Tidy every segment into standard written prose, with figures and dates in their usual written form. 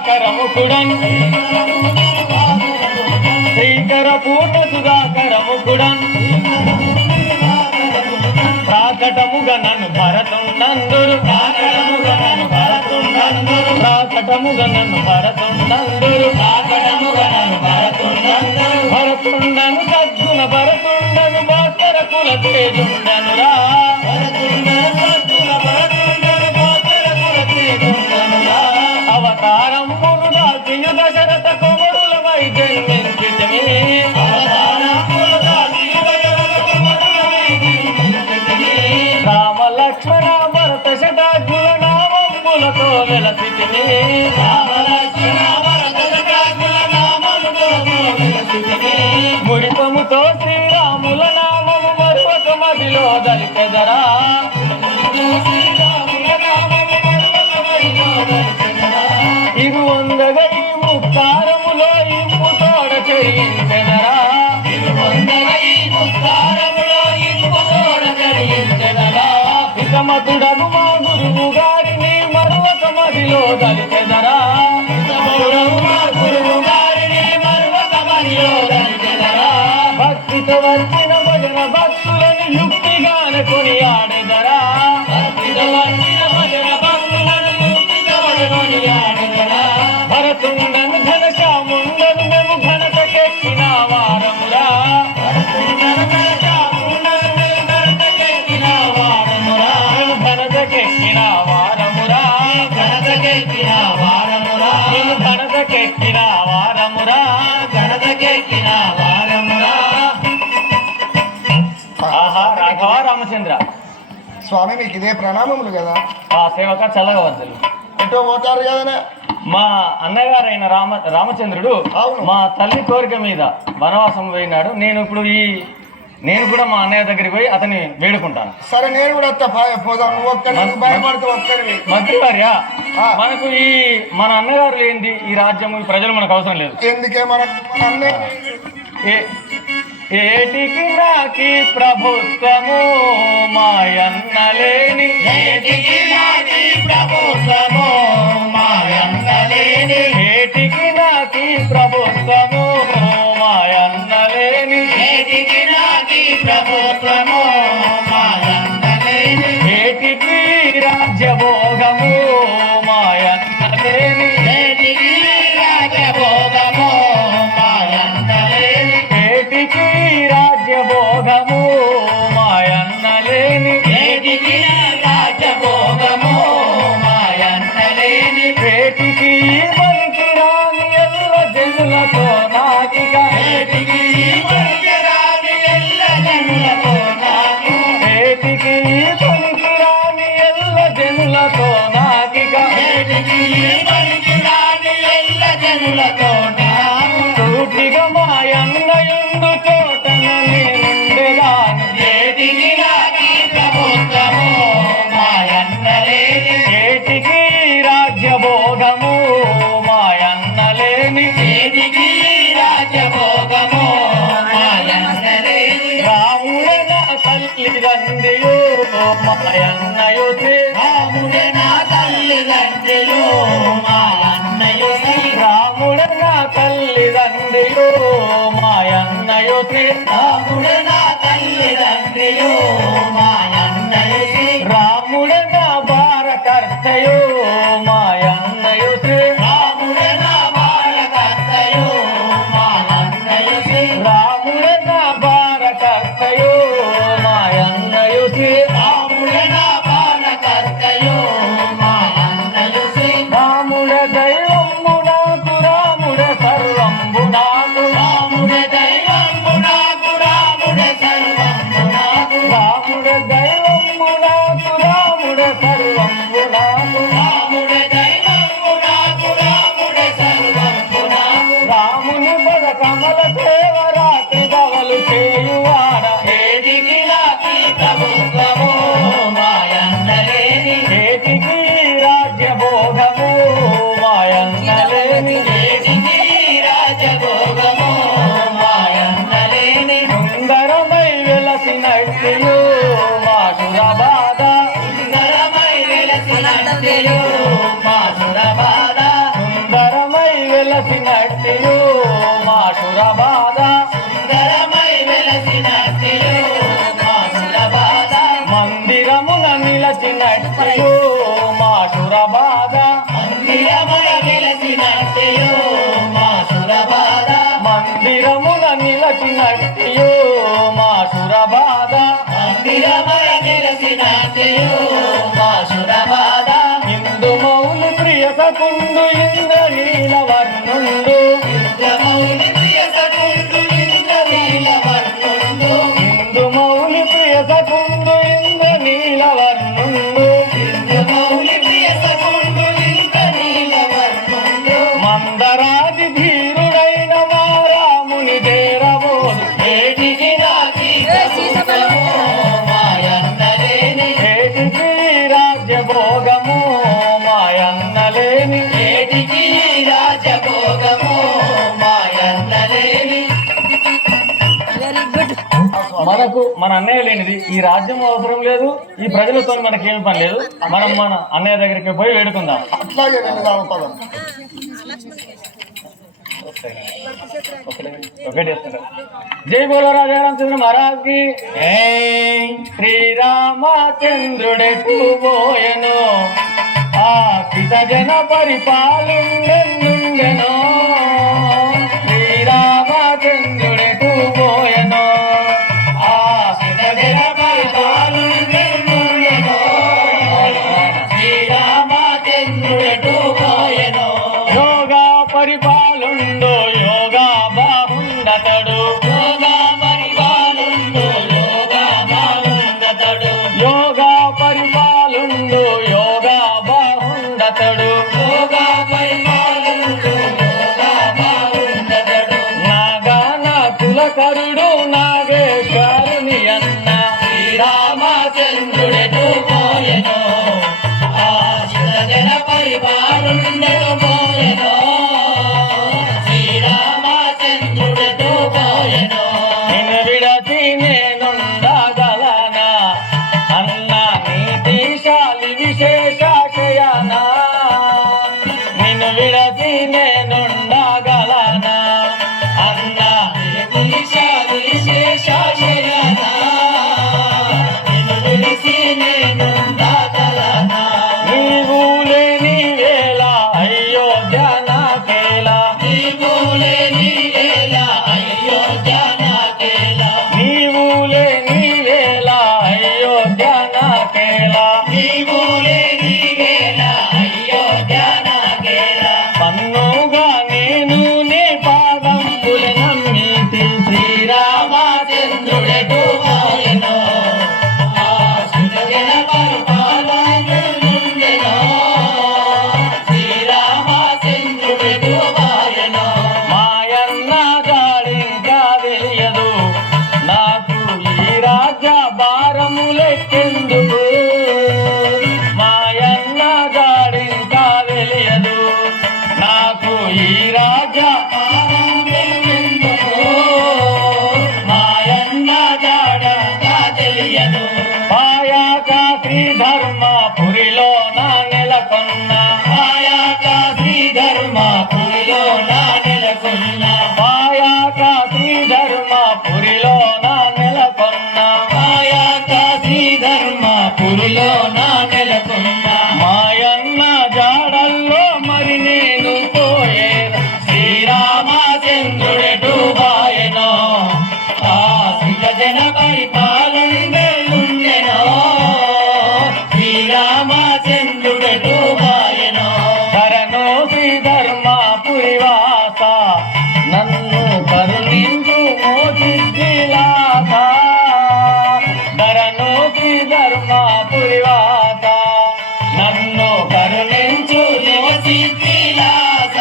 సుధాకరముకుడన్ శ్రీకరపూట సుధాకరముకుడన్ ప్రాకటముగ నన్ను భరతుండందురు ప్రాకటముగ నన్ను భరతుండందురు ప్రాకటముగ నన్ను భరతుండందురు ప్రాకటముగ నన్ను భరతుండందురు భరతుండను సద్గుణ భరతుండను భాస్కర కుల తేజుండనురా భరతుండను సద్గుణ భరతుండను భాస్కర కుల తేజుండనురా అవతారమును దాల్చిన దశరథ కుమారులమై జన్మించితిమి అవతారమును దాల్చిన దశరథ కుమారులమై జన్మించితిమి రామ లక్ష్మణ భరత శతాజ్ఞుల నామములతో వెలసితిమి రామ లక్ష్మణ భరత శతాజ్ఞుల నామములతో వెలసితిమి ముడిపముతో శ్రీరాముల నామము మరువక మదిలో దలిపెదరా ఇరు వందగ ఈ ముక్తారములో ఇంపు తోడ చేయించెదరా ఇరు వందగ ఈ ముక్తారములో ఇంపు తోడ చేయించెదరా హితమతుడగు మా గురువు గారిని మరువక మదిలో దలిచెదరా హితమతుడగు మా గురువు గారిని మరువక మదిలో దలిచెదరా భక్తితో వచ్చిన భజన భక్తులను యుక్తిగాన కొనియాడెదరా భక్తితో వచ్చిన భజన భక్తులను భరతుండను ఘనశ్యాముండను మేము ఘనతకెక్కిన వారమురా భరతుండను ఘనశ్యాముండను మేము ఘనతకెక్కిన వారమురా ఘనతకెక్కిన వారమురా ఘనతకెక్కిన వారమురా నేను ఘనతకెక్కిన వారమురా ఘనతకెక్కిన వారమురా ఆహా రాఘవ రామచంద్ర స్వామి మీకు ఇదే ప్రణామములు కదా ఆ సేవక చల్లగా వద్దలు ఎటో పోతారు కదా మా అన్నగారైన రామచంద్రుడు మా తల్లి కోరిక మీద వనవాసం పోయినాడు. నేను కూడా మా అన్నయ్య దగ్గరికి పోయి అతన్ని వేడుకుంటాను. సరే నేను కూడా పోదాం. మంత్రివార్య మనకు మన అన్నగారు లేనిది ఈ రాజ్యము ఈ ప్రజలు మనకు అవసరం లేదు. ఎందుకే మన ఏటికి నాకి ప్రభుత్వము మాయన్నలేని ఏటికి నాకి ప్రభుత్వము మాయన్నలేని ఏటికి నాకి ప్రభుత్వము మాయన్నలేని ఏటికి నాకి ప్రభుత్వము మాయన్నలేని ఏటికి రాజ్యభోగము మాయన్నలేని ఏటికి రాజ్యభోగము మాయన్నలేని ఏటికి రాజ్యభోగము మాయన్నలేని ఏటికి రాజ్యభోగము మాయన్నలేని ఏటికి పలికిరాని ఎల్ల జనులతో నాకిక ఏటికి పలికిరాని ఎల్ల జనులతో నాకు ఏటికి పలికిరాని ఎల్ల జనులతో నాకిక ఏటికి పలికిరాని ఎల్ల జనులతో నాకు సూటిగా మాయన్నయుండు చోటన నేనుండేదాను ఏటికి నాకి ప్రభుత్వము మాయన్నలేని ఏటికి రాజ్యభోగము మాయన్నలేని ఏటికి రాజ్యభోగము మాయన్నలేని రాముడే నా తల్లిదండ్రియు మాయన్నయుతి రాముడే నా తల్లిదండ్రియు మాయన్నయుతి రాముడే నా తల్లిదండ్రియు మాయన్నయుతి రాముడే నా తల్లిదండ్రియు మాయన్నయుతి రాముడే నా భారకర్తయు మాయన్నయుతి రాముడే నా భారకర్తయు మాయన్నయుతి రాముడే నా భారకర్తయు మాయన్నయుతి రాముడే నా భారకర్తయు మాయన్నయుతి రాముడే దైవము నాకు రాముడే సర్వంబు నాకు రాముడే దైవము నాకు రాముడే సర్వంబు నాకు రాముడే దైవము నాకు రాముడే సర్వంబు నాకు రాముడే దైవము నాకు రాముడే సర్వంబు నాకు రాముని పద కమల సేవ రాత్రి దవలు చేయువాడ ఏటికి నాకి ప్రభుత్వము మాయన్నలేని ఏటికి రాజ్యభోగము మాయన్నలేని ఏటికి రాజ్యభోగము మాయన్నలేని సుందరమై వెలసినట్టు మాసుర బాధ సుందరమై వెలసినట్టు మాసుర బాధ సుందర వెలసినట్టియు మాసుర బాధ సుందరమై వెలసినట్టియు మాసుర బాధ మందిరమున నిలచినట్టియు మాసుర బాధ మందిరమై వెలసినట్టియు మాసుర బాధ మందిరమున నిలచినట్టియు మాసుర బాధ మందిరమై వెలసినట్టియు మాసుర బాధ ఇందు మౌలి ప్రియ సకుండు ఇంద్రనీల వర్ణుండు ఇంద్రమౌళి ప్రియ సకుండు ఇంద్రనీల వర్ణుండు ఇందు మౌలి ప్రియ సకుండు ఇంద్రనీల వర్ణుండు ఇంద్రమౌళి ప్రియ సకుండు ఇంద్రనీల వర్ణుండు మందరాది ధీరుడైన వారాముని దేరబోదు ఏటికి నాకి మాయన్నలేని ఏటికి రాజ్య భోగము మాయన్నలేని ఏటికి రాజభోగము మాయన్నలేని మనకు మన అన్నయ్య లేనిది ఈ రాజ్యం అవసరం లేదు, ఈ ప్రజలతో మనకేమి పని లేదు. మనం మన అన్నయ్య దగ్గరికి పోయి వేడుకుందాం. అట్లాగే వెళ్దాము పదం. జై బోలో రాజా రామచంద్ర మహారాజ్ కి శ్రీరామచంద్రుడెటు పోయెను ఆ పిత జన పరిపాలనుండెను శ్రీరామచంద్రుడెటు పోయెను ఆ పిత జన పరిపాలనుండెను శ్రీరామచంద్రుడెటు పోయెను యోగా పరిపాలుండు యోగా బాహుండతడు యోగా పరిపాలుండు యోగా బాలుండతడు యోగా పరిపాలుండు యోగా బాహుండతడు యోగా పరిపాలుండు యోగా బాలుండతడు నాగానాథులకరుడు నాగేశ్వరుని అన్న శ్రీరామచంద్రుడెటు పోయెను ఆశిత జన పరిపాలుండెను పోయెను శ్రీరామచంద్రుడెటు పోయెను నిన్ను విడచి నేనుండగలనా అన్న నీతిశాలి విశేషాశయనా నిన్ను విడచి నేనుండగలనా అన్న విశాలి శేషాశయనా నిన్ను విడిసి నేనుండగలనా నీవు లేని వేళ అయోధ్య నాకేలా నీవు లేని వేళ అయోధ్య నాకేలా నీవు లేని వేళ అయోధ్య నాకేలా నీవు లేని వేళ అయోధ్య నాకేలా పన్నుగా నేను నీ పాదంబుల నమ్మితి శ్రీరామచంద్రుడెటు పోయెను ఆశిత జన పరిపాలనుండెను శ్రీరామచంద్రుడెటు పోయెను మాయన్న గాడింకా తెలియదు నాకు ఈ రాజ్య భారములెక్కెందుకు మాయన్న గాడింకా తెలియదు నాకు ఈ రాజ్య మాయన్న జాడగా తెలియదు పాయాక శ్రీధర్మపురిలో నా నెలకొన్న మాయాక శ్రీధర్మపురిలో నా నెలకొన్న పాయాక శ్రీధర్మపురిలో నా నెలకొన్న మాయాక శ్రీధర్మపురిలో నా నెలకొన్న మాయన్న జాడల్లో మరి నేను పోయేదా శ్రీరామచంద్రుడెటు బాయెను ఆశిత జన పరిపాలనుండెను శ్రీరామచంద్రుడెటు బాయెను ధరను శ్రీధర్మపురి వాస నన్ను కరుణించు మోచిలాస ధరను శ్రీధర్మపురి వాస నన్ను కరుణించు యువసిద్ధిలాస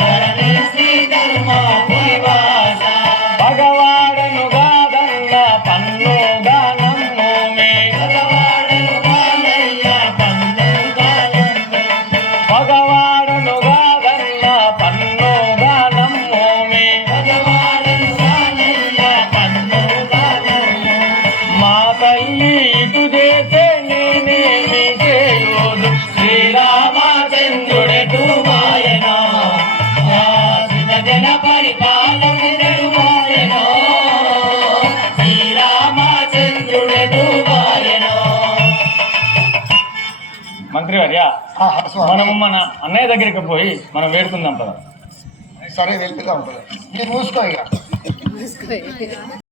కరుణి శ్రీధర్మపురి వాస భగవాడను గాదన్న పన్నుగా నమ్ముమే భగవాడను బాలయ్య పన్నుగా భగవాడను గాదన్న పన్నుగా నమ్ముమే భగవాడను బాలయ్య పన్నుగా మా తల్లి ఇటు చేసే నేనేమి చేయుదు శ్రీరామచంద్రుడెటు బాయెను శ్రీరామచంద్రుడెదు బాయెను. మంత్రివర్య ఆహా, స్వామి మనము మన అన్నయ్య దగ్గరికి పోయి మనం వేడుకుందాం పద. సరే వెళ్తుందాం. మీరు మూసుకో ఇక.